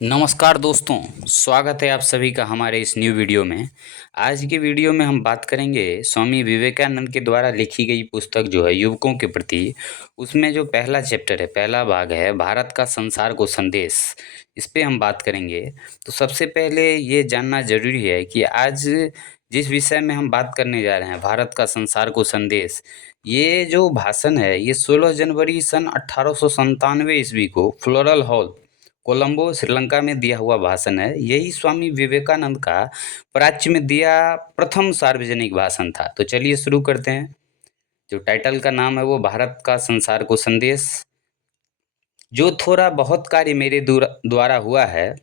नमस्कार दोस्तों, स्वागत है आप सभी का हमारे इस न्यू वीडियो में। आज की वीडियो में हम बात करेंगे स्वामी विवेकानंद के द्वारा लिखी गई पुस्तक जो है युवकों के प्रति, उसमें जो पहला चैप्टर है, पहला भाग है भारत का संसार को संदेश, इस पे हम बात करेंगे। तो सबसे पहले ये जानना ज़रूरी है कि आज जिस विषय में हम बात करने जा रहे हैं, भारत का संसार को संदेश, ये जो भाषण है, ये 16 जनवरी सन 1897 ईस्वी को फ्लोरल हॉल कोलंबो श्रीलंका में दिया हुआ भाषण है। यही स्वामी विवेकानंद का प्राच्य में दिया प्रथम सार्वजनिक भाषण था। तो चलिए शुरू करते हैं। जो टाइटल का नाम है वो भारत का संसार को संदेश। जो थोड़ा बहुत कार्य मेरे द्वारा हुआ है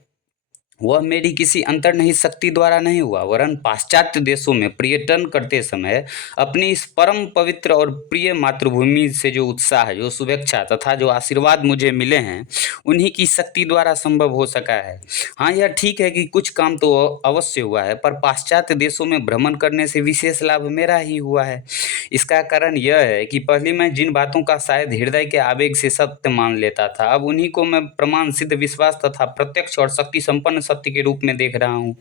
वह मेरी किसी अंतर्निहित शक्ति द्वारा नहीं हुआ, वरन पाश्चात्य देशों में पर्यटन करते समय अपनी इस परम पवित्र और प्रिय मातृभूमि से जो उत्साह, जो शुभेच्छा तथा जो आशीर्वाद मुझे मिले हैं, उन्हीं की शक्ति द्वारा संभव हो सका है। हाँ, यह ठीक है कि कुछ काम तो अवश्य हुआ है, पर पाश्चात्य देशों में भ्रमण करने से विशेष लाभ मेरा ही हुआ है। इसका कारण यह है कि पहले मैं जिन बातों का शायद हृदय के आवेग से सत्य मान लेता था, अब उन्हीं को मैं प्रमाण सिद्ध विश्वास तथा प्रत्यक्ष और शक्ति संपन्न सत्य के रूप में देख रहा हूँ।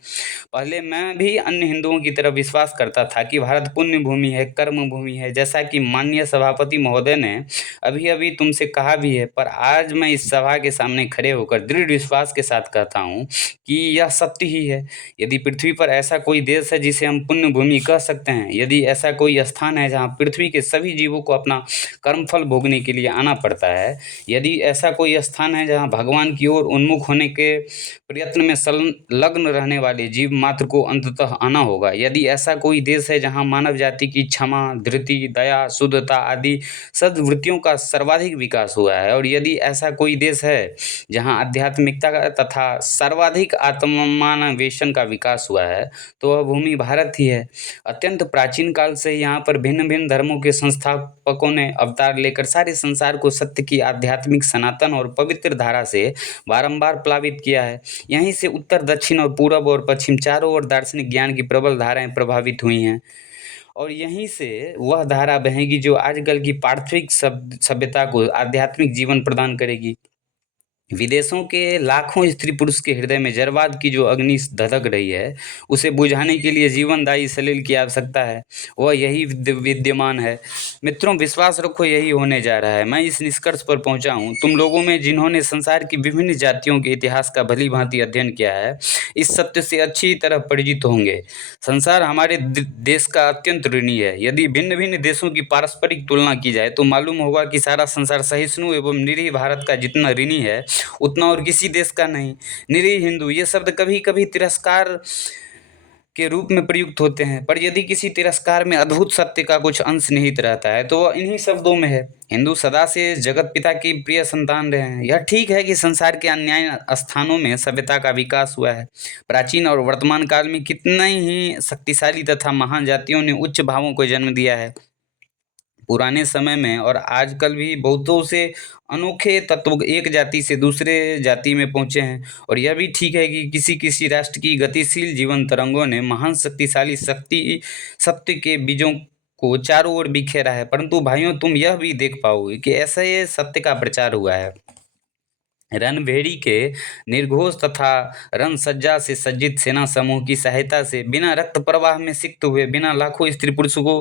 पहले मैं भी अन्य हिंदुओं की तरह विश्वास करता था कि भारत पुण्य भूमि है, कर्म भूमि है, जैसा कि माननीय सभापति महोदय ने अभी अभी तुमसे कहा भी है। पर आज मैं इस सभा के सामने खड़े होकर दृढ़ विश्वास के साथ कहता हूँ कि यह सत्य ही है। यदि पृथ्वी पर ऐसा कोई देश है जिसे हम पुण्य भूमि कह सकते हैं, यदि ऐसा कोई स्थान है जहाँ पृथ्वी के सभी जीवों को अपना कर्मफल भोगने के लिए आना पड़ता है, यदि ऐसा कोई स्थान है जहाँ भगवान की ओर उन्मुख होने के प्रयत्न में संलग्न रहने वाले जीव मात्र को अंततः आना होगा, यदि ऐसा कोई देश है जहाँ मानव जाति की क्षमा, धृति, दया, शुद्धता आदि सद्वृत्तियों का सर्वाधिक विकास हुआ है, और यदि ऐसा कोई देश है जहाँ आध्यात्मिकता का तथा सर्वाधिक आत्मान्वेषण का विकास हुआ है, तो वह भूमि भारत ही है। अत्यंत प्राचीन काल से यहाँ पर भिन्न भिन्न धर्मों के संस्थापकों ने अवतार लेकर सारे संसार को सत्य की आध्यात्मिक सनातन और पवित्र धारा से बारंबार प्लावित किया है। यहीं से उत्तर, दक्षिण और पूरब और पश्चिम चारों ओर दार्शनिक ज्ञान की प्रबल धाराएं प्रभावित हुई हैं, और यहीं से वह धारा बहेगी जो आजकल की पार्थिव सभ्यता को आध्यात्मिक जीवन प्रदान करेगी। विदेशों के लाखों स्त्री पुरुष के हृदय में जड़वाद की जो अग्नि धधक रही है, उसे बुझाने के लिए जीवनदायी सलील की आवश्यकता है, वह यही विद्यमान है। मित्रों, विश्वास रखो, यही होने जा रहा है। मैं इस निष्कर्ष पर पहुंचा हूं, तुम लोगों में जिन्होंने संसार की विभिन्न जातियों के इतिहास का भली भांति अध्ययन किया है, इस सत्य से अच्छी तरह परिचित होंगे। संसार हमारे देश का अत्यंत ऋणी है। यदि भिन्न भिन्न देशों की पारस्परिक तुलना की जाए तो मालूम होगा कि सारा संसार सहिष्णु एवं निरीह भारत का जितना ऋणी है, उतना और किसी देश का नहीं। निरीह हिंदू, ये शब्द कभी कभी तिरस्कार के रूप में प्रयुक्त होते हैं, पर यदि किसी तिरस्कार में अद्भुत सत्य का कुछ अंश निहित रहता है तो वह इन्हीं शब्दों में है। हिंदू सदा से जगत पिता की प्रिय संतान रहे हैं। यह ठीक है कि संसार के अन्य स्थानों में सभ्यता का विकास हुआ है। प्राचीन और वर्तमान काल में कितने ही शक्तिशाली तथा महान जातियों ने उच्च भावों को जन्म दिया है। पुराने समय में और आजकल भी बहुतों से अनोखे तत्व एक जाति से दूसरे जाति में पहुंचे हैं, और यह भी ठीक है कि किसी किसी राष्ट्र की गतिशील जीवन तरंगों ने महान शक्तिशाली शक्ति सत्य के बीजों को चारों ओर बिखेरा है। परंतु भाइयों, तुम यह भी देख पाओगे कि ऐसे सत्य का प्रचार हुआ है। रणभेरी के निर्घोष तथा रणसज्जा से सज्जित सेना समूह की सहायता से, बिना रक्त प्रवाह में सिक्त हुए, बिना लाखों स्त्री पुरुषों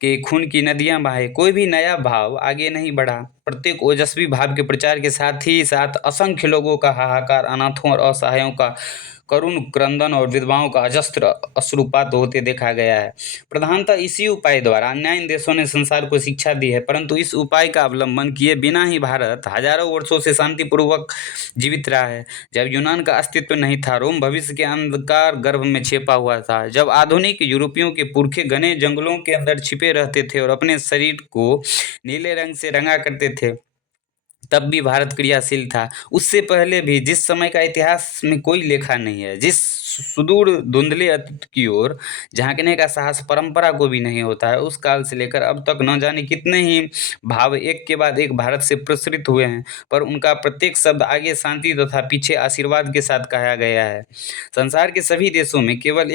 के खून की नदियां बहाए कोई भी नया भाव आगे नहीं बढ़ा। प्रत्येक ओजस्वी भाव के प्रचार के साथ ही साथ असंख्य लोगों का हाहाकार, अनाथों और असहायों का करुण क्रंदन और विधवाओं का अजस्त्र अश्रुपात होते देखा गया है। प्रधानतः इसी उपाय द्वारा अन्य इन देशों ने संसार को शिक्षा दी है, परंतु इस उपाय का अवलंबन किए बिना ही भारत हजारों वर्षों से शांतिपूर्वक जीवित रहा है। जब यूनान का अस्तित्व नहीं था, रोम भविष्य के अंधकार गर्भ में छिपा हुआ था, जब आधुनिक यूरोपियों के पुरखे घने जंगलों के अंदर छिपे रहते थे और अपने शरीर को नीले रंग से रंगा करते थे, तब भी भारत क्रियाशील था। उससे पहले भी, जिस समय का इतिहास में कोई लेखा नहीं है, जिस सुदूर धुंधले अतीत की ओर झांकने का साहस परंपरा को भी नहीं होता है, उस काल से लेकर अब तक न जाने कितने ही भाव एक के बाद एक भारत से प्रसरित हुए हैं, पर उनका प्रत्येक शब्द आगे शांति तथा पीछे आशीर्वाद के साथ कहा गया है। संसार के सभी देशों में केवल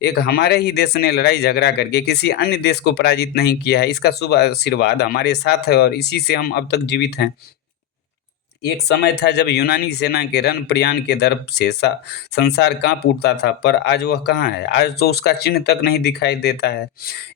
एक हमारे ही देश ने लड़ाई झगड़ा करके किसी अन्य देश को पराजित नहीं किया है। इसका शुभ आशीर्वाद हमारे साथ है और इसी से हम अब तक जीवित हैं। एक समय था जब यूनानी सेना के रण प्रयाण के दर्प से संसार कांप उठता था, पर आज वह कहाँ है? आज तो उसका चिन्ह तक नहीं दिखाई देता है।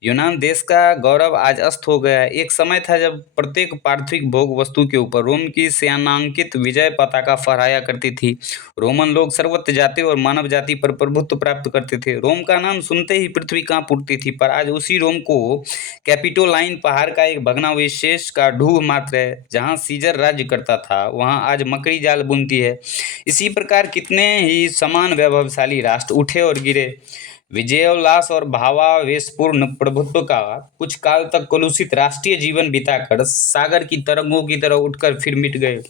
यूनान देश का गौरव आज अस्त हो गया है। एक समय था जब प्रत्येक पार्थिव भोग वस्तु के ऊपर रोम की सेनांकित विजय पताका फहराया करती थी। रोमन लोग सर्वत्र जाति और मानव जाति पर प्रभुत्व प्राप्त करते थे। रोम का नाम सुनते ही पृथ्वी कांप उठती थी, पर आज उसी रोम को कैपिटोलाइन पहाड़ का एक भग्नावशेष का ढूंढ मात्र है। जहाँ सीजर राज्य करता था, वहाँ आज मकड़ी जाल बुनती है। इसी प्रकार कितने ही समान वैभवशाली राष्ट्र उठे और गिरे। विजयोल्लास और भावावेशपूर्ण प्रभुत्व का कुछ काल तक कलुषित राष्ट्रीय जीवन बिताकर सागर की तरंगों की तरह उठकर फिर मिट गए।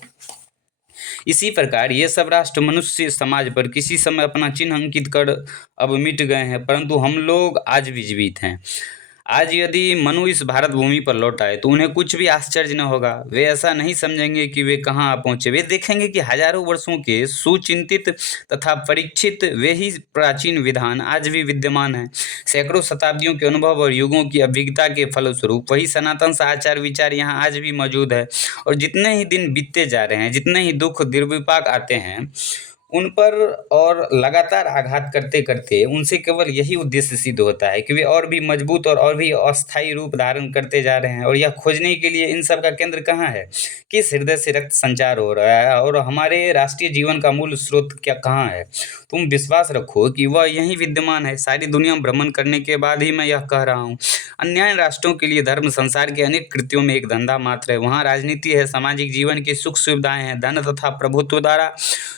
इसी प्रकार ये सब राष्ट्र मनुष्य समाज पर किसी समय अपना चिन्ह अंकित कर अब मिट गए हैं, परंतु हम लोग आज भी जीवित हैं। आज यदि मनु इस भारत भूमि पर लौट आए तो उन्हें कुछ भी आश्चर्य न होगा। वे ऐसा नहीं समझेंगे कि वे कहाँ आ पहुँचे। वे देखेंगे कि हजारों वर्षों के सुचिंतित तथा परीक्षित वे ही प्राचीन विधान आज भी विद्यमान हैं। सैकड़ों शताब्दियों के अनुभव और युगों की अभिज्ञता के फलस्वरूप वही सनातन सा आचार विचार यहाँ आज भी मौजूद है। और जितने ही दिन बीतते जा रहे हैं, जितने ही दुख दुर्विपाक आते हैं उन पर और लगातार आघात करते करते उनसे केवल यही उद्देश्य सिद्ध होता है कि वे और भी मजबूत और भी अस्थायी रूप धारण करते जा रहे हैं। और यह खोजने के लिए इन सब का केंद्र कहाँ है? किस हृदय से रक्त संचार हो रहा है और हमारे राष्ट्रीय जीवन का मूल स्रोत क्या कहाँ है? तुम विश्वास रखो कि वह यहीं विद्यमान है। सारी दुनिया भ्रमण करने के बाद ही मैं यह कह रहा हूँ। अन्य राष्ट्रों के लिए धर्म संसार के अनेक कृत्यों में एक धंधा मात्र है। वहाँ राजनीति है, सामाजिक जीवन की सुख सुविधाएं हैं, धन तथा प्रभुत्व द्वारा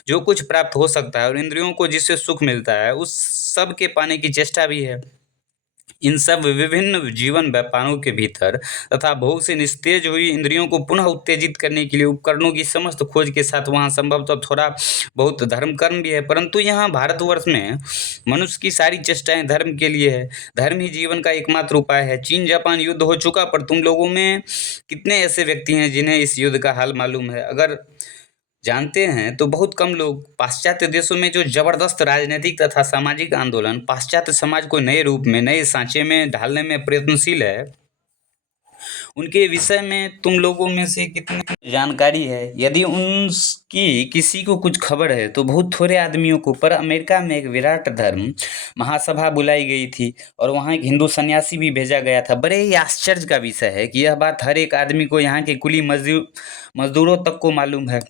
जो कुछ प्राप्त हो सकता है और इंद्रियों को जिससे सुख मिलता है उस सब के पाने की चेष्टा भी है। इन सब विभिन्न जीवन व्यापारों के भीतर तथा भोग से निस्तेज हुई इंद्रियों को पुनः उत्तेजित करने के लिए उपकरणों की समस्त खोज के साथ वहाँ संभवतः थोड़ा बहुत धर्म कर्म भी है, परंतु यहाँ भारतवर्ष में मनुष्य की सारी चेष्टाएं धर्म के लिए है। धर्म ही जीवन का एकमात्र उपाय है। चीन जापान युद्ध हो चुका, पर तुम लोगों में कितने ऐसे व्यक्ति हैं जिन्हें इस युद्ध का हाल मालूम है? अगर जानते हैं तो बहुत कम लोग। पाश्चात्य देशों में जो जबरदस्त राजनीतिक तथा सामाजिक आंदोलन पाश्चात्य समाज को नए रूप में, नए सांचे में ढालने में प्रयत्नशील है, उनके विषय में तुम लोगों में से कितनी जानकारी है? यदि उनकी किसी को कुछ खबर है तो बहुत थोड़े आदमियों को। पर अमेरिका में एक विराट धर्म महासभा बुलाई गई थी और वहाँ एक हिंदू सन्यासी भी भेजा गया था। बड़े ही आश्चर्य का विषय है कि यह बात हर एक आदमी को, यहाँ के कुली मजदूरों तक को मालूम है।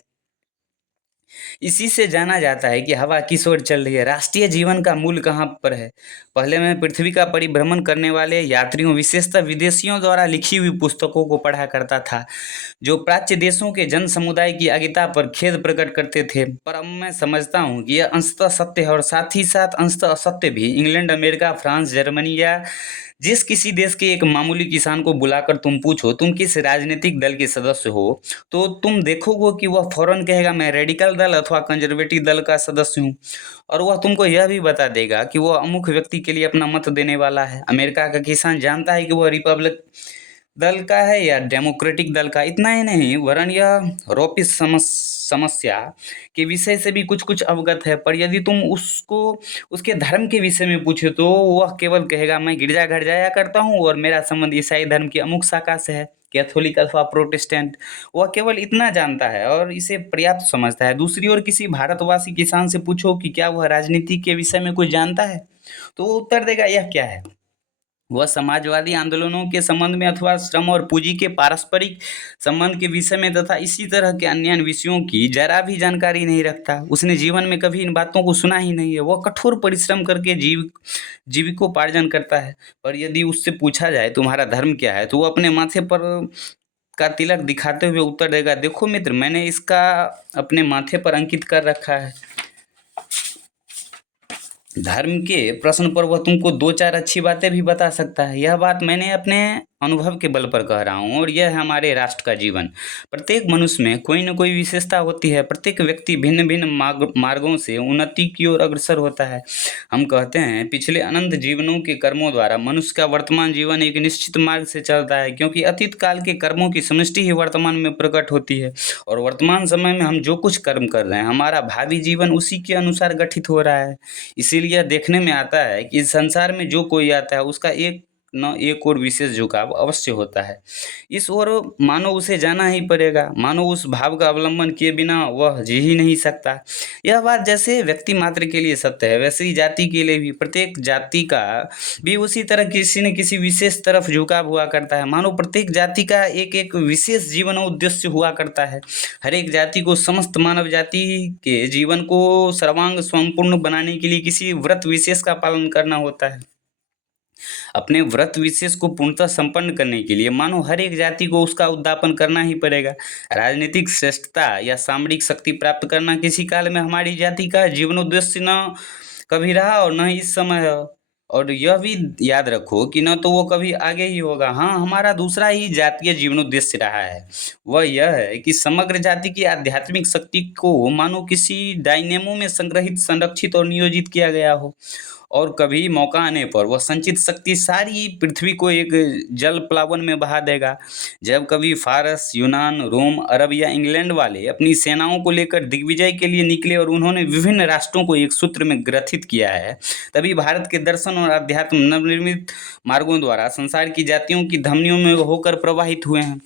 इसी से जाना जाता है कि हवा किस ओर चल रही है, राष्ट्रीय जीवन का मूल कहाँ पर है। पहले मैं पृथ्वी का परिभ्रमण करने वाले यात्रियों, विशेषतः विदेशियों द्वारा लिखी हुई पुस्तकों को पढ़ा करता था, जो प्राच्य देशों के जन समुदाय की अज्ञता पर खेद प्रकट करते थे। पर अब मैं समझता हूँ कि यह अंशतः सत्य है और साथ ही साथ अंशतः असत्य भी। इंग्लैंड, अमेरिका, फ्रांस, जर्मनी या जिस किसी देश के एक मामूली किसान को बुलाकर तुम पूछो तुम किस राजनीतिक दल के सदस्य हो, तो तुम देखोगे कि वह फौरन कहेगा मैं रेडिकल दल अथवा कंजर्वेटिव दल का सदस्य हूँ। और वह तुमको यह भी बता देगा कि वह अमुक व्यक्ति के लिए अपना मत देने वाला है। अमेरिका का किसान जानता है कि वह रिपब्लिक दल का है या डेमोक्रेटिक दल का। इतना ही नहीं, वरन यह रोपिस समस्या के विषय से भी कुछ कुछ अवगत है। पर यदि तुम उसको उसके धर्म के विषय में पूछे तो वह केवल कहेगा मैं गिरजाघर जाया करता हूँ और मेरा संबंध ईसाई धर्म की अमुक शाखा से है, कैथोलिक अथवा प्रोटेस्टेंट। वह केवल इतना जानता है और इसे पर्याप्त समझता है। दूसरी ओर किसी भारतवासी किसान से पूछो कि क्या वह राजनीति के विषय में कुछ जानता है, तो वो उत्तर देगा यह क्या है। वह समाजवादी आंदोलनों के संबंध में अथवा श्रम और पूंजी के पारस्परिक संबंध के विषय में तथा इसी तरह के अन्य विषयों की जरा भी जानकारी नहीं रखता। उसने जीवन में कभी इन बातों को सुना ही नहीं है। वह कठोर परिश्रम करके जीविकोपार्जन करता है। पर यदि उससे पूछा जाए तुम्हारा धर्म क्या है, तो वो अपने माथे पर का तिलक दिखाते हुए उत्तर देगा, देखो मित्र, मैंने इसका अपने माथे पर अंकित कर रखा है। धर्म के प्रश्न पर वह तुमको दो चार अच्छी बातें भी बता सकता है। यह बात मैंने अपने अनुभव के बल पर कह रहा हूँ और यह है हमारे राष्ट्र का जीवन। प्रत्येक मनुष्य में कोई न कोई विशेषता होती है। प्रत्येक व्यक्ति भिन्न भिन्न मार्गों से उन्नति की ओर अग्रसर होता है। हम कहते हैं पिछले अनंत जीवनों के कर्मों द्वारा मनुष्य का वर्तमान जीवन एक निश्चित मार्ग से चलता है, क्योंकि अतीत काल के कर्मों की समष्टि ही वर्तमान में प्रकट होती है और वर्तमान समय में हम जो कुछ कर्म कर रहे हैं हमारा भावी जीवन उसी के अनुसार गठित हो रहा है। इसीलिए देखने में आता है कि इस संसार में जो कोई आता है उसका एक न एक और विशेष झुकाव अवश्य होता है। इस ओर मानो उसे जाना ही पड़ेगा, मानो उस भाव का अवलंबन किए बिना वह जी ही नहीं सकता। यह बात जैसे व्यक्ति मात्र के लिए सत्य है, वैसे ही जाति के लिए भी। प्रत्येक जाति का भी उसी तरह किसी न किसी विशेष तरफ झुकाव हुआ करता है, मानो प्रत्येक जाति का एक एक विशेष जीवन उद्देश्य हुआ करता है। हर एक जाति को समस्त मानव जाति के जीवन को सर्वांग संपूर्ण बनाने के लिए किसी व्रत विशेष का पालन करना होता है। अपने व्रत विशेष को पूर्णतः संपन्न करने के लिए मानो हर एक जाति को उसका उद्यापन करना ही पड़ेगा। राजनीतिक श्रेष्ठता या सामरिक शक्ति प्राप्त करना किसी काल में हमारी जाति का जीवनोद्देश्य न कभी रहा और न इस समय है। और यह भी याद रखो कि न तो वो कभी आगे ही होगा। हाँ, हमारा दूसरा ही जातीय जीवनोद्देश्य रहा है, वह यह है कि समग्र जाति की आध्यात्मिक शक्ति को मानो किसी डायनेमो में संग्रहित, संरक्षित और नियोजित किया गया हो, और कभी मौका आने पर वह संचित शक्ति सारी पृथ्वी को एक जल प्लावन में बहा देगा। जब कभी फारस, यूनान, रोम, अरब या इंग्लैंड वाले अपनी सेनाओं को लेकर दिग्विजय के लिए निकले और उन्होंने विभिन्न राष्ट्रों को एक सूत्र में ग्रथित किया है, तभी भारत के दर्शन और अध्यात्म नवनिर्मित मार्गों द्वारा संसार की जातियों की धमनियों में होकर प्रवाहित हुए हैं।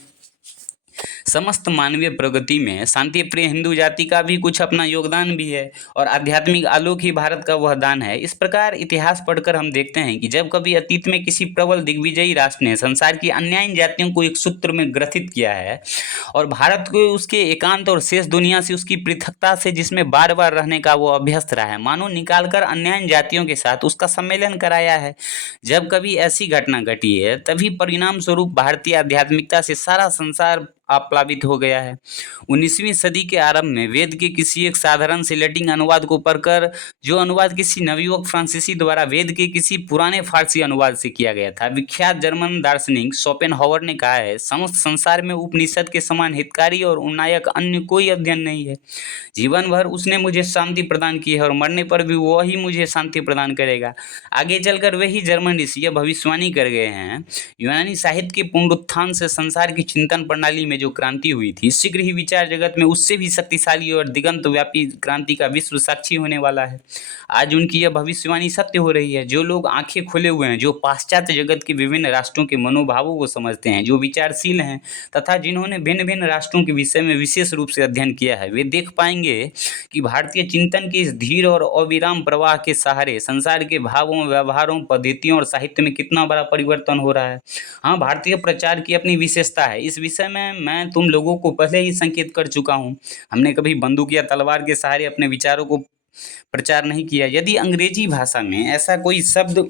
समस्त मानवीय प्रगति में शांति प्रिय हिंदू जाति का भी कुछ अपना योगदान भी है, और आध्यात्मिक आलोक ही भारत का वह दान है। इस प्रकार इतिहास पढ़कर हम देखते हैं कि जब कभी अतीत में किसी प्रबल दिग्विजयी राष्ट्र ने संसार की अन्यायी जातियों को एक सूत्र में ग्रथित किया है, और भारत को उसके एकांत और शेष दुनिया से उसकी पृथकता से जिसमें बार बार रहने का वो अभ्यस्त रहा है, मानो निकालकर अन्यायी जातियों के साथ उसका सम्मेलन कराया है। जब कभी ऐसी घटना घटी है, तभी परिणाम स्वरूप भारतीय आध्यात्मिकता से सारा संसार आप्लावित हो गया है। 19वीं सदी के आरंभ में वेद के किसी एक साधारण से लैटिन अनुवाद को पढ़कर, जो अनुवाद किसी नवयुवक फ्रांसीसी द्वारा वेद के किसी पुराने फारसी अनुवाद से किया गया था, विख्यात जर्मन दार्शनिक शोपेनहावर ने कहा है, समस्त संसार में उपनिषद के समान हितकारी और उन्नायक अन्य कोई अध्ययन नहीं है। जीवन भर उसने मुझे शांति प्रदान की है और मरने पर भी वही मुझे शांति प्रदान करेगा। आगे चलकर वही जर्मन ऋषि यह भविष्यवाणी कर गए हैं, यूनानी साहित्य के पुनरुत्थान से संसार की चिंतन प्रणाली में जो क्रांति हुई थी, शीघ्र ही विचार जगत में उससे भी शक्तिशाली और दिगंत व्यापी क्रांति का विश्व साक्षी होने वाला है। आज उनकी यह भविष्यवाणी सत्य हो रही है। जो लोग आंखें खोले हुए हैं, जो पाश्चात्य जगत के विभिन्न राष्ट्रों के मनोभावों को समझते हैं, जो विचारशील हैं तथा जिन्होंने भिन्न भिन्न राष्ट्रों के विषय में विशेष रूप से अध्ययन किया है, वे देख पाएंगे कि भारतीय चिंतन के इस धीर और अविराम प्रवाह के सहारे संसार के भावों, व्यवहारों, पद्धतियों और साहित्य में कितना बड़ा परिवर्तन हो रहा है। हाँ, भारतीय प्रचार की अपनी विशेषता है। इस विषय में मैं तुम लोगों को पहले ही संकेत कर चुका हूँ। हमने कभी बंदूक या तलवार के सहारे अपने विचारों को प्रचार नहीं किया। यदि अंग्रेजी भाषा में ऐसा कोई शब्द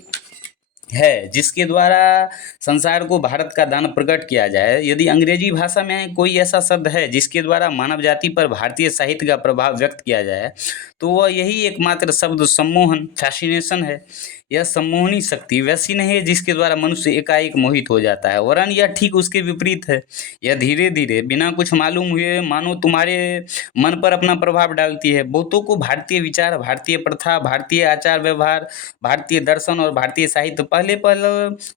है जिसके द्वारा संसार को भारत का दान प्रकट किया जाए, यदि अंग्रेजी भाषा में कोई ऐसा शब्द है जिसके द्वारा मानव जाति पर भारतीय साहित्य का प्रभाव व्यक्त किया जाए, तो वह यही एकमात्र शब्द सम्मोहन, फैसिनेशन है। यह सम्मोहनी शक्ति वैसी नहीं है जिसके द्वारा मनुष्य एकाएक मोहित हो जाता है, वरन यह ठीक उसके विपरीत है। यह धीरे धीरे बिना कुछ मालूम हुए मानो तुम्हारे मन पर अपना प्रभाव डालती है। बहुतों को भारतीय विचार, भारतीय प्रथा, भारतीय आचार व्यवहार, भारतीय दर्शन और भारतीय साहित्य पहले पहले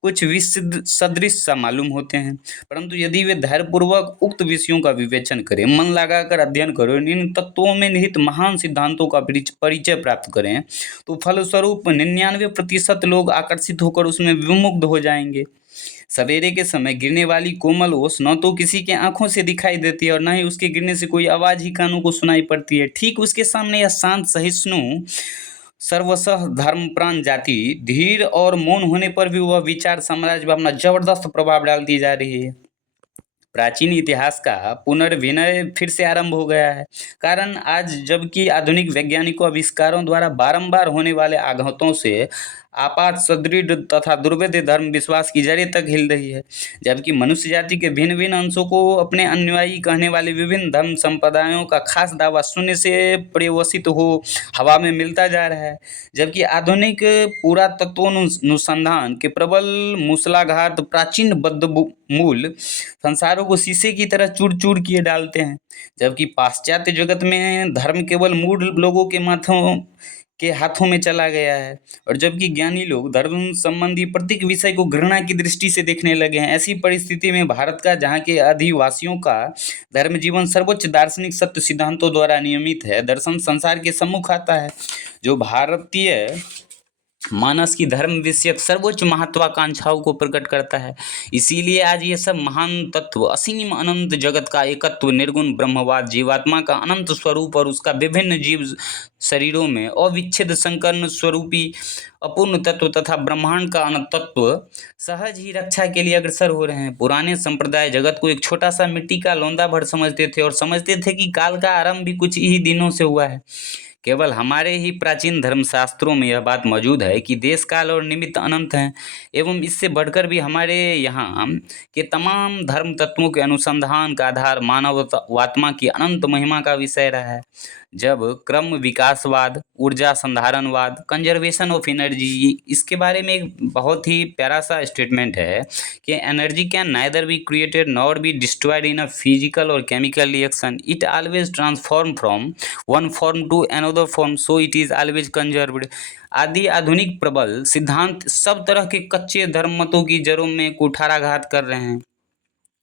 कुछ विषद सदृश सा मालूम होते हैं, परंतु यदि वे धैर्यपूर्वक उक्त विषयों का विवेचन करें, मन लगाकर अध्ययन करें, इन तत्वों में निहित महान सिद्धांतों का परिचय प्राप्त करें, तो फलस्वरूप 99% लोग आकर्षित होकर उसमें विमुग्ध हो जाएंगे। सवेरे के समय गिरने वाली कोमल ओस न तो किसी के आंखों से दिखाई देती है और न ही उसके गिरने से कोई आवाज ही कानों को सुनाई पड़ती है। ठीक उसके सामने यह शांत, सहिष्णु, सर्वसह धर्मप्राण जाति धीर और मौन होने पर भी वह विचार साम्राज्य में अपना जबरदस्त प्रभाव डालती जा रही है। प्राचीन इतिहास का पुनर्विनय फिर से आरंभ हो गया है। कारण आज जबकि आधुनिक वैज्ञानिकों आविष्कारों द्वारा बारंबार होने वाले आघातों से आपात सुदृढ़ तथा दुर्भेद्य धर्म विश्वास की जड़ें तक हिल रही है, जबकि मनुष्य जाति के भिन्न भिन्न अंशों को अपने अनुयायी कहने वाले विभिन्न धर्म संप्रदायों का खास दावा शून्य से पर्यवसित हो हवा में मिलता जा रहा है, जबकि आधुनिक पुरातत्वोनुसंधान के प्रबल मूसलाघात प्राचीन बद्धमूल संसारों को शीशे की तरह चूर चूर किए डालते हैं, जबकि पाश्चात्य जगत में धर्म केवल मूढ़ लोगों के हाथों में चला गया है, और जबकि ज्ञानी लोग धर्म संबंधी प्रत्येक विषय को घृणा की दृष्टि से देखने लगे हैं। ऐसी परिस्थिति में भारत का, जहाँ के अधिवासियों का धर्म जीवन सर्वोच्च दार्शनिक सत्य सिद्धांतों द्वारा नियमित है, दर्शन संसार के सम्मुख आता है। जो भारतीय मानस की धर्म विषयक सर्वोच्च महत्वाकांक्षाओं को प्रकट करता है। इसीलिए आज ये सब महान तत्व असीम अनंत जगत का एकत्व, निर्गुण ब्रह्मवाद, जीवात्मा का अनंत स्वरूप और उसका विभिन्न जीव शरीरों में अविच्छेद संकर्ण स्वरूपी अपूर्ण तत्व तथा ब्रह्मांड का अनंत तत्व सहज ही रक्षा के लिए अग्रसर हो रहे हैं। पुराने संप्रदाय जगत को एक छोटा सा मिट्टी का लौंदा भर समझते थे और समझते थे कि काल का आरंभ भी कुछ ही दिनों से हुआ है। केवल हमारे ही प्राचीन धर्मशास्त्रों में यह बात मौजूद है कि देश काल और निमित्त अनंत हैं, एवं इससे बढ़कर भी हमारे यहाँ के तमाम धर्म तत्वों के अनुसंधान का आधार मानवात्मा की अनंत महिमा का विषय रहा है। जब क्रम विकासवाद, ऊर्जा संधारणवाद, कंजर्वेशन ऑफ एनर्जी, इसके बारे में एक बहुत ही प्यारा सा स्टेटमेंट है कि energy can neither be created nor be destroyed in a physical और chemical reaction, it always transform from one form to another form, so it is always conserved. आदि आधुनिक प्रबल सिद्धांत सब तरह के कच्चे धर्म मतों की जड़ों में कुठाराघात कर रहे हैं।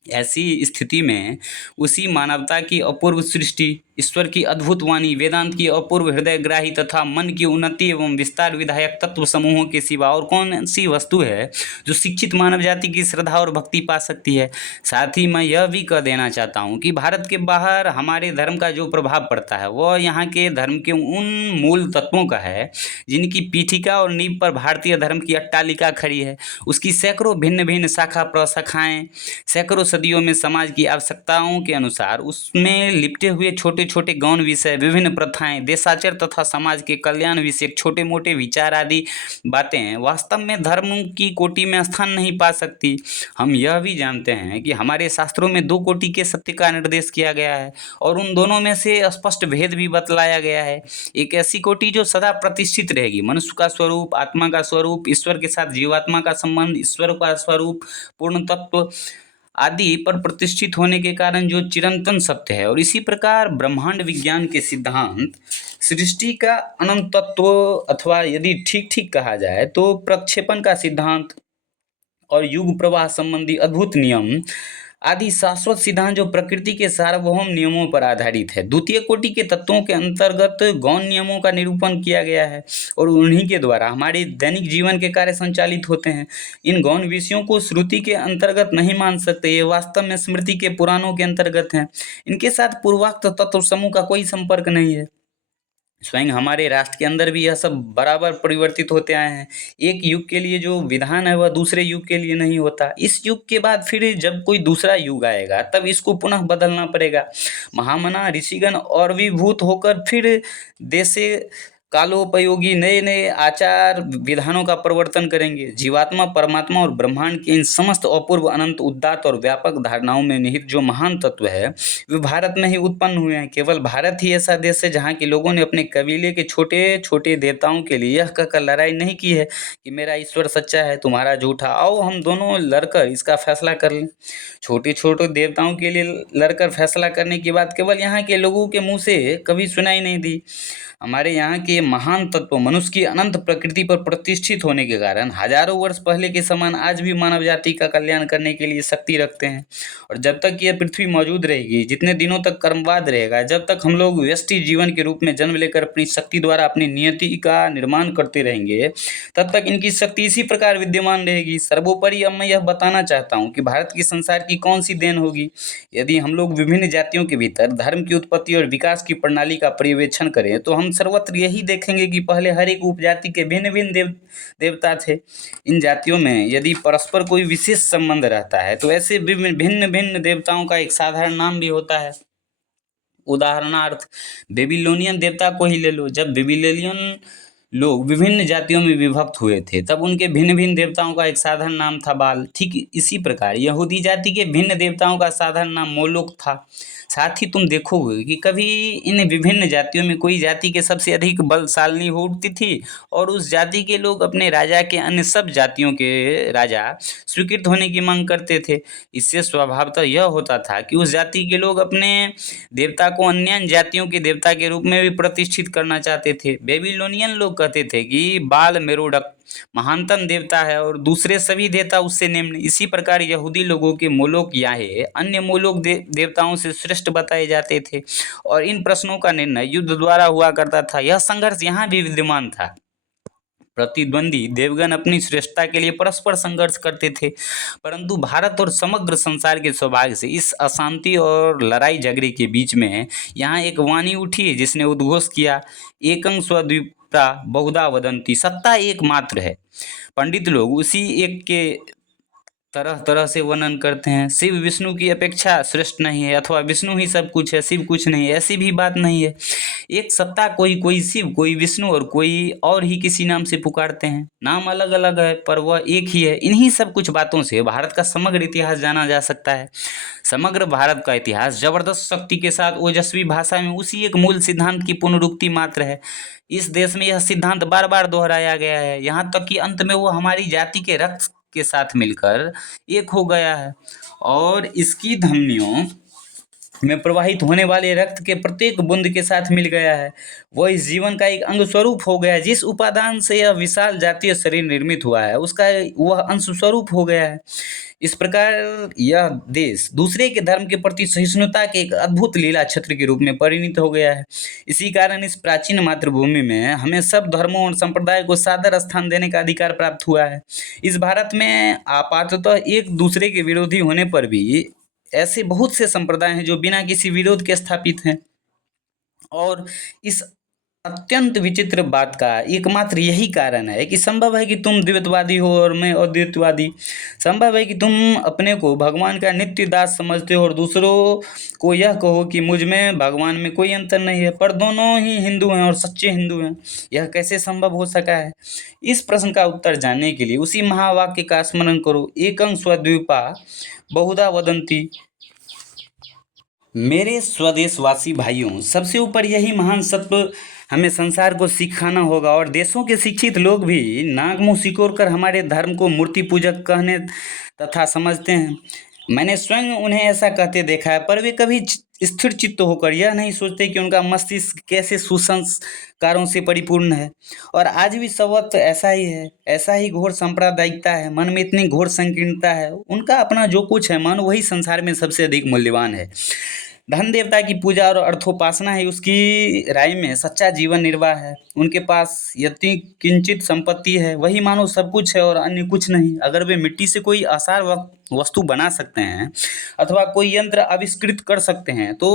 ऐसी स्थिति में उसी मानवता की अपूर्व सृष्टि, ईश्वर की अद्भुत वाणी, वेदांत की अपूर्व हृदयग्राही तथा मन की उन्नति एवं विस्तार विधायक तत्व समूहों के सिवा और कौन सी वस्तु है जो शिक्षित मानव जाति की श्रद्धा और भक्ति पा सकती है। साथ ही मैं यह भी कह देना चाहता हूँ कि भारत के बाहर हमारे धर्म का जो प्रभाव पड़ता है वह यहाँ के धर्म के उन मूल तत्वों का है जिनकी पीठिका और नींव पर भारतीय धर्म की अट्टालिका खड़ी है। उसकी सैकड़ों भिन्न भिन्न शाखा प्रशाखाएं, सैकड़ों सदियों में समाज की आवश्यकताओं के अनुसार उसमें लिपटे हुए छोटे छोटे गौण विषय, विभिन्न प्रथाएं, देशाचर तथा समाज के कल्याण विषयक छोटे मोटे विचार आदि बातें वास्तव में धर्म की कोटि में स्थान नहीं पा सकती। हम यह भी जानते हैं कि हमारे शास्त्रों में दो कोटि के सत्य का निर्देश किया गया है और उन दोनों में से स्पष्ट भेद भी बतलाया गया है। एक ऐसी कोटि जो सदा प्रतिष्ठित रहेगी, मनुष्य का स्वरूप, आत्मा का स्वरूप, ईश्वर के साथ जीवात्मा का संबंध, ईश्वर का स्वरूप, पूर्ण तत्व आदि पर प्रतिष्ठित होने के कारण जो चिरंतन सत्य है। और इसी प्रकार ब्रह्मांड विज्ञान के सिद्धांत सृष्टि का अनंत तत्व, अथवा यदि ठीक ठीक कहा जाए तो प्रक्षेपण का सिद्धांत और युग प्रवाह संबंधी अद्भुत नियम आदि शाश्वत सिद्धांत जो प्रकृति के सार्वभौम नियमों पर आधारित है, द्वितीय कोटि के तत्वों के अंतर्गत गौण नियमों का निरूपण किया गया है और उन्हीं के द्वारा हमारे दैनिक जीवन के कार्य संचालित होते हैं। इन गौण विषयों को श्रुति के अंतर्गत नहीं मान सकते, ये वास्तव में स्मृति के पुराणों के अंतर्गत हैं। इनके साथ पूर्वोक्त तत्व समूह का कोई संपर्क नहीं है। स्वयं हमारे राष्ट्र के अंदर भी यह सब बराबर परिवर्तित होते आए हैं। एक युग के लिए जो विधान है वह दूसरे युग के लिए नहीं होता। इस युग के बाद फिर जब कोई दूसरा युग आएगा तब इसको पुनः बदलना पड़ेगा। महामना ऋषिगण और विभूत होकर फिर देशे कालोपयोगी नए नए आचार विधानों का प्रवर्तन करेंगे। जीवात्मा, परमात्मा और ब्रह्मांड के इन समस्त अपूर्व, अनंत, उदात्त और व्यापक धारणाओं में निहित जो महान तत्व है वे भारत में ही उत्पन्न हुए हैं। केवल भारत ही ऐसा देश है जहाँ के लोगों ने अपने कबीले के छोटे छोटे देवताओं के लिए यह कहकर लड़ाई नहीं की है कि मेरा ईश्वर सच्चा है, तुम्हारा झूठा, आओ हम दोनों लड़कर इसका फैसला कर लें। छोटे छोटे देवताओं के लिए लड़कर फैसला करने की बात केवल यहाँ के लोगों के मुँह से कभी सुनाई नहीं दी। हमारे यहाँ के महान तत्व मनुष्य की अनंत प्रकृति पर प्रतिष्ठित होने के कारण हजारों वर्ष पहले के समान आज भी मानव जाति का कल्याण करने के लिए शक्ति रखते हैं। और जब तक यह पृथ्वी मौजूद रहेगी, जितने दिनों तक कर्मवाद रहेगा, जब तक हम लोग व्यष्टि जीवन के रूप में जन्म लेकर अपनी शक्ति द्वारा अपनी नियति का निर्माण करते रहेंगे, तब तक इनकी शक्ति इसी प्रकार विद्यमान रहेगी। सर्वोपरि अब मैं यह बताना चाहता हूँ कि भारत की संसार की कौन सी देन होगी यदि हम लोग विभिन्न जातियों के भीतर धर्म की उत्पत्ति और विकास की प्रणाली का पर्यवेक्षण करें, तो हम सर्वत्र यही देखेंगे कि पहले हर एक उपजाति के भिन्न भिन्न देवता थे। इन जातियों में यदि परस्पर कोई विशेष संबंध रहता है तो ऐसे भिन्न भिन्न देवताओं का एक साधारण नाम भी होता है। उदाहरणार्थ बेबीलोनियन देवता को ही ले लो। जब बेबीलोनियन लोग विभिन्न जातियों में विभक्त हुए थे तब उनके भिन्न भिन्न देवताओं का एक साधारण नाम था बाल। ठीक इसी प्रकार यहूदी जाति के भिन्न देवताओं का साधारण नाम मोलोक था। साथ ही तुम देखोगे कि कभी इन विभिन्न जातियों में कोई जाति के सबसे अधिक बलशालिनी हो उठती थी और उस जाति के लोग अपने राजा के अन्य सब जातियों के राजा स्वीकृत होने की मांग करते थे। इससे स्वभावतः यह होता था कि उस जाति के लोग अपने देवता को अन्य जातियों के देवता के रूप में भी प्रतिष्ठित करना चाहते थे। बेबीलोनियन लोग कहते थे कि बाल मेरोडक महानतम देवता है और दूसरे सभी देवता उससे निम्न। इसी प्रकार यहूदी लोगों के मोलोक याहे अन्य मोलोक देवताओं से श्रेष्ठ बताए जाते थे और इन प्रश्नों का निर्णय युद्ध द्वारा हुआ करता था। यह संघर्ष यहाँ भी विद्यमान था। प्रतिद्वंदी देवगन अपनी श्रेष्ठता के लिए परस्पर संघर्ष करते थे, परंतु भारत और समग्र संसार के सौभाग्य से इस अशांति और लड़ाई झगड़े के बीच में यहाँ एक वाणी उठी जिसने उद्घोष किया, एकं स्वद्विप्रा बहुधा वदंती, सत्ता एकमात्र है। पंडित लोग उसी एक के तरह तरह से वर्णन करते हैं। शिव विष्णु की अपेक्षा श्रेष्ठ नहीं है, अथवा विष्णु ही सब कुछ है, शिव कुछ नहीं है, ऐसी भी बात नहीं है। एक सत्ता कोई शिव, कोई विष्णु और कोई और ही किसी नाम से पुकारते हैं। नाम अलग अलग है पर वह एक ही है। इन्हीं सब कुछ बातों से भारत का समग्र इतिहास जाना जा सकता है। समग्र भारत का इतिहास जबरदस्त शक्ति के साथ ओजस्वी भाषा में उसी एक मूल सिद्धांत की पुनरुक्ति मात्र है। इस देश में यह सिद्धांत बार बार दोहराया गया है, यहाँ तक कि अंत में वो हमारी जाति के रक्त के साथ मिलकर एक हो गया है और इसकी धमनियों में प्रवाहित होने वाले रक्त के प्रत्येक बूंद के साथ मिल गया है। वह इस जीवन का एक अंग स्वरूप हो गया है। जिस उपादान से यह विशाल जातीय शरीर निर्मित हुआ है उसका वह अंश स्वरूप हो गया है। इस प्रकार यह देश दूसरे के धर्म के प्रति सहिष्णुता के एक अद्भुत लीला क्षेत्र के रूप में परिणत हो गया है। इसी कारण इस प्राचीन मातृभूमि में हमें सब धर्मों और संप्रदाय को सादर स्थान देने का अधिकार प्राप्त हुआ है। इस भारत में आपाततः एक दूसरे के विरोधी होने पर भी ऐसे बहुत से संप्रदाय हैं जो बिना किसी विरोध के स्थापित हैं, और इस अत्यंत विचित्र बात का एकमात्र यही कारण है कि संभव है कि तुम द्वैतवादी हो और मैं अद्वैतवादी। संभव है कि तुम अपने को भगवान का नित्य दास समझते हो और दूसरों को यह कहो कि मुझ में भगवान में कोई अंतर नहीं है, पर दोनों ही हिंदू हैं और सच्चे हिंदू हैं। यह कैसे संभव हो सका है? इस प्रश्न का उत्तर जानने के लिए उसी महावाक्य का स्मरण करो, एकं स्वद्वीपा बहुधा वदंती। मेरे स्वदेशवासी भाइयों, सबसे ऊपर यही महान सत्य हमें संसार को सिखाना होगा, और देशों के शिक्षित लोग भी नाक मुंह सिकोड़ कर हमारे धर्म को मूर्ति पूजक कहने तथा समझते हैं। मैंने स्वयं उन्हें ऐसा कहते देखा है, पर वे कभी स्थिर चित्त होकर यह नहीं सोचते कि उनका मस्तिष्क कैसे सुसंस्कारों से परिपूर्ण है। और आज भी सर्वत्र ऐसा ही है, ऐसा ही घोर सांप्रदायिकता है, मन में इतनी घोर संकीर्णता है। उनका अपना जो कुछ है, मन वही संसार में सबसे अधिक मूल्यवान है। धन देवता की पूजा और अर्थोपासना ही उसकी राय में सच्चा जीवन निर्वाह है। उनके पास यति किंचित संपत्ति है, वही मानो सब कुछ है और अन्य कुछ नहीं। अगर वे मिट्टी से कोई आसार वस्तु बना सकते हैं अथवा कोई यंत्र आविष्कृत कर सकते हैं तो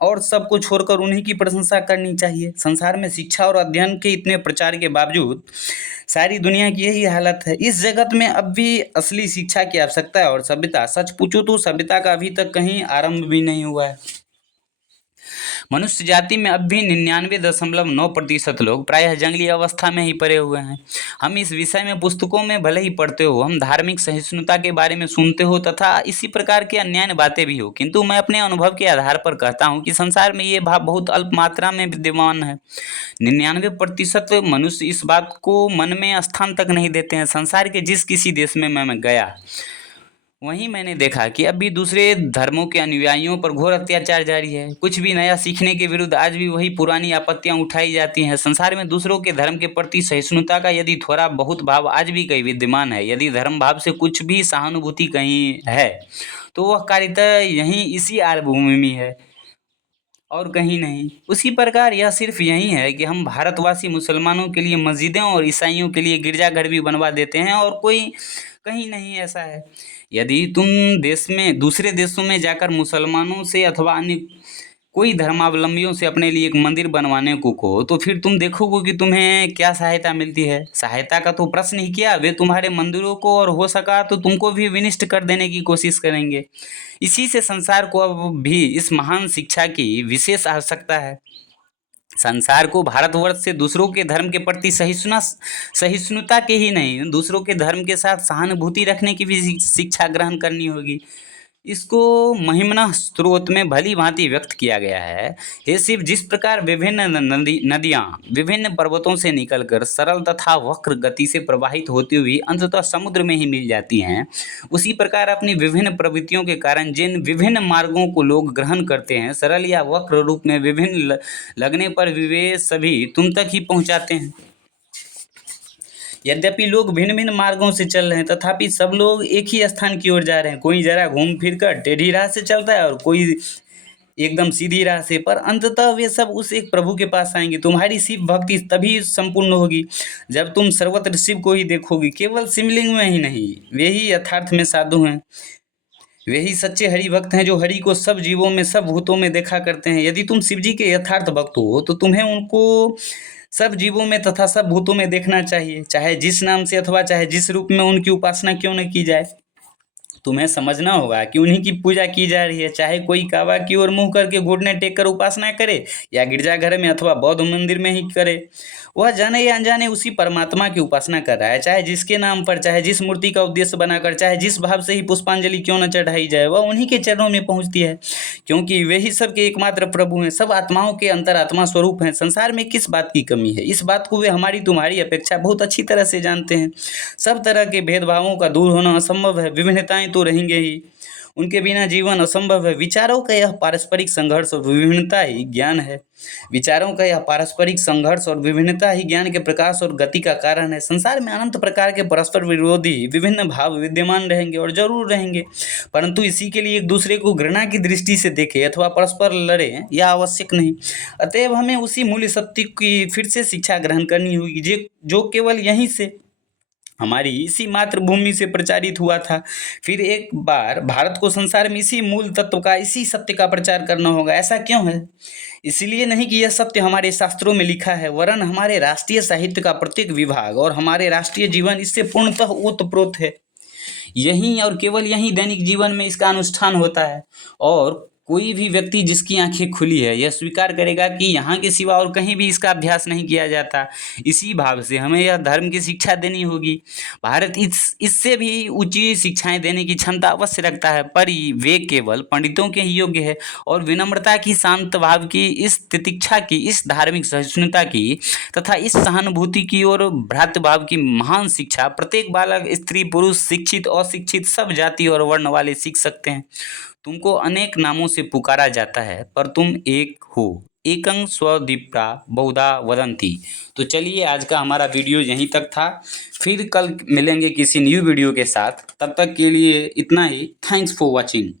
और सब कुछ छोड़कर उन्हीं की प्रशंसा करनी चाहिए। संसार में शिक्षा और अध्ययन के इतने प्रचार के बावजूद सारी दुनिया की यही हालत है। इस जगत में अब भी असली शिक्षा की आवश्यकता है, और सभ्यता, सच पूछो तो सभ्यता का अभी तक कहीं आरंभ भी नहीं हुआ है। मनुष्य जाति में अब भी 99.9% लोग प्रायः जंगली अवस्था में ही पड़े हुए हैं। हम इस विषय में पुस्तकों में भले ही पढ़ते हो, हम धार्मिक सहिष्णुता के बारे में सुनते हो तथा इसी प्रकार की अन्य बातें भी हो, किंतु मैं अपने अनुभव के आधार पर कहता हूँ कि संसार में ये भाव बहुत अल्प मात्रा में विद्यमान है। 99% मनुष्य इस बात को मन में स्थान तक नहीं देते हैं। संसार के जिस किसी देश में मैं गया, वहीं मैंने देखा कि अब भी दूसरे धर्मों के अनुयायियों पर घोर अत्याचार जारी है। कुछ भी नया सीखने के विरुद्ध आज भी वही पुरानी आपत्तियां उठाई जाती हैं। संसार में दूसरों के धर्म के प्रति सहिष्णुता का यदि थोड़ा बहुत भाव आज भी कहीं विद्यमान है, यदि धर्म भाव से कुछ भी सहानुभूति कहीं है, तो वह कार्यतः यहीं इसी आर्यभूमि में है और कहीं नहीं। उसी प्रकार यह सिर्फ यही है कि हम भारतवासी मुसलमानों के लिए मस्जिदें और ईसाइयों के लिए गिरजाघर भी बनवा देते हैं, और कोई कहीं नहीं ऐसा है। यदि तुम दूसरे देशों में जाकर मुसलमानों से अथवा अन्य कोई धर्मावलंबियों से अपने लिए एक मंदिर बनवाने को कहो, तो फिर तुम देखोगे कि तुम्हें क्या सहायता मिलती है। सहायता का तो प्रश्न ही किया, वे तुम्हारे मंदिरों को और हो सका तो तुमको भी विनिष्ट कर देने की कोशिश करेंगे। इसी से संसार को अब भी इस महान शिक्षा की विशेष आवश्यकता है। संसार को भारतवर्ष से दूसरों के धर्म के प्रति सहिष्णुता के ही नहीं, दूसरों के धर्म के साथ सहानुभूति रखने की भी शिक्षा ग्रहण करनी होगी। इसको महिमना स्रोत में भली भांति व्यक्त किया गया है। हे शिव, जिस प्रकार विभिन्न नदियाँ विभिन्न पर्वतों से निकलकर सरल तथा वक्र गति से प्रवाहित होती हुई अंततः समुद्र में ही मिल जाती हैं, उसी प्रकार अपनी विभिन्न प्रवृत्तियों के कारण जिन विभिन्न मार्गों को लोग ग्रहण करते हैं, सरल या वक्र रूप में विभिन्न लगने पर भी वे सभी तुम तक ही पहुँचाते हैं। यद्यपि लोग भिन्न भिन्न मार्गों से चल रहे हैं, तथापि सब लोग एक ही स्थान की ओर जा रहे हैं। कोई जरा घूम फिर कर टेढ़ी राह से चलता है और कोई एकदम सीधी राह से, पर अंततः वे सब उस एक प्रभु के पास आएंगे। तुम्हारी शिव भक्ति तभी संपूर्ण होगी जब तुम सर्वत्र शिव को ही देखोगी, केवल शिवलिंग में ही नहीं। वे ही यथार्थ में साधु हैं, वे ही सच्चे हरि भक्त हैं जो हरि को सब जीवों में सब भूतों में देखा करते हैं। यदि तुम शिव जी के यथार्थ भक्त हो तो तुम्हें उनको सब जीवों में तथा सब भूतों में देखना चाहिए, चाहे जिस नाम से अथवा चाहे जिस रूप में उनकी उपासना क्यों न की जाए। तुम्हें समझना होगा कि उन्हीं की पूजा की जा रही है, चाहे कोई काबा की ओर मुंह करके घुटने टेक कर उपासना करे या गिरजाघर में अथवा बौद्ध मंदिर में ही करे। वह जाने या अनजाने उसी परमात्मा की उपासना कर रहा है, चाहे जिसके नाम पर, चाहे जिस मूर्ति का उद्देश्य बनाकर, चाहे जिस भाव से ही पुष्पांजलि क्यों न चढ़ाई जाए, वह उन्हीं के चरणों में पहुंचती है, क्योंकि वे ही सबके एकमात्र प्रभु हैं, सब आत्माओं के अंतरात्मा स्वरूप हैं। संसार में किस बात की कमी है, इस बात को वे हमारी तुम्हारी अपेक्षा बहुत अच्छी तरह से जानते हैं। सब तरह के भेदभावों का दूर होना असंभव है, विभिन्नताएं तो रहेंगे ही, उनके बिना जीवन असंभव है। विचारों का यह पारस्परिक संघर्ष और विभिन्नता ही ज्ञान है। विचारों का यह पारस्परिक संघर्ष और विभिन्नता ही ज्ञान के प्रकाश और गति का कारण है। संसार में अनंत प्रकार के परस्पर विरोधी विभिन्न भाव विद्यमान रहेंगे और जरूर रहेंगे, परंतु इसी के लिए एक दूसरे को घृणा की दृष्टि से देखें अथवा परस्पर लड़े यह आवश्यक नहीं। अतएव हमें उसी मूल्य सत्य की फिर से शिक्षा ग्रहण करनी होगी जो केवल यहीं से, हमारी इसी मातृभूमि से प्रचारित हुआ था। फिर एक बार भारत को संसार में इसी मूल तत्व का, इसी सत्य का प्रचार करना होगा। ऐसा क्यों है? इसलिए नहीं कि यह सत्य हमारे शास्त्रों में लिखा है, वरन हमारे राष्ट्रीय साहित्य का प्रत्येक विभाग और हमारे राष्ट्रीय जीवन इससे पूर्णतः ओतप्रोत है। यहीं और केवल यहीं दैनिक जीवन में इसका अनुष्ठान होता है, और कोई भी व्यक्ति जिसकी आंखें खुली है यह स्वीकार करेगा कि यहाँ के सिवा और कहीं भी इसका अभ्यास नहीं किया जाता। इसी भाव से हमें यह धर्म की शिक्षा देनी होगी। भारत इससे भी ऊंची शिक्षाएं देने की क्षमता अवश्य रखता है, पर वे केवल पंडितों के ही योग्य है। और विनम्रता की, शांत भाव की, इस तितिक्षा की, इस धार्मिक सहिष्णुता की तथा इस सहानुभूति की और भ्रातृभाव की महान शिक्षा प्रत्येक बालक, स्त्री, पुरुष, शिक्षित, अशिक्षित, सब जाति और वर्ण वाले सीख सकते हैं। तुमको अनेक नामों से पुकारा जाता है, पर तुम एक हो, एकं स्वदीप्ता बहुधा वदन्ति। तो चलिए, आज का हमारा वीडियो यहीं तक था। फिर कल मिलेंगे किसी न्यू वीडियो के साथ। तब तक के लिए इतना ही। Thanks for watching.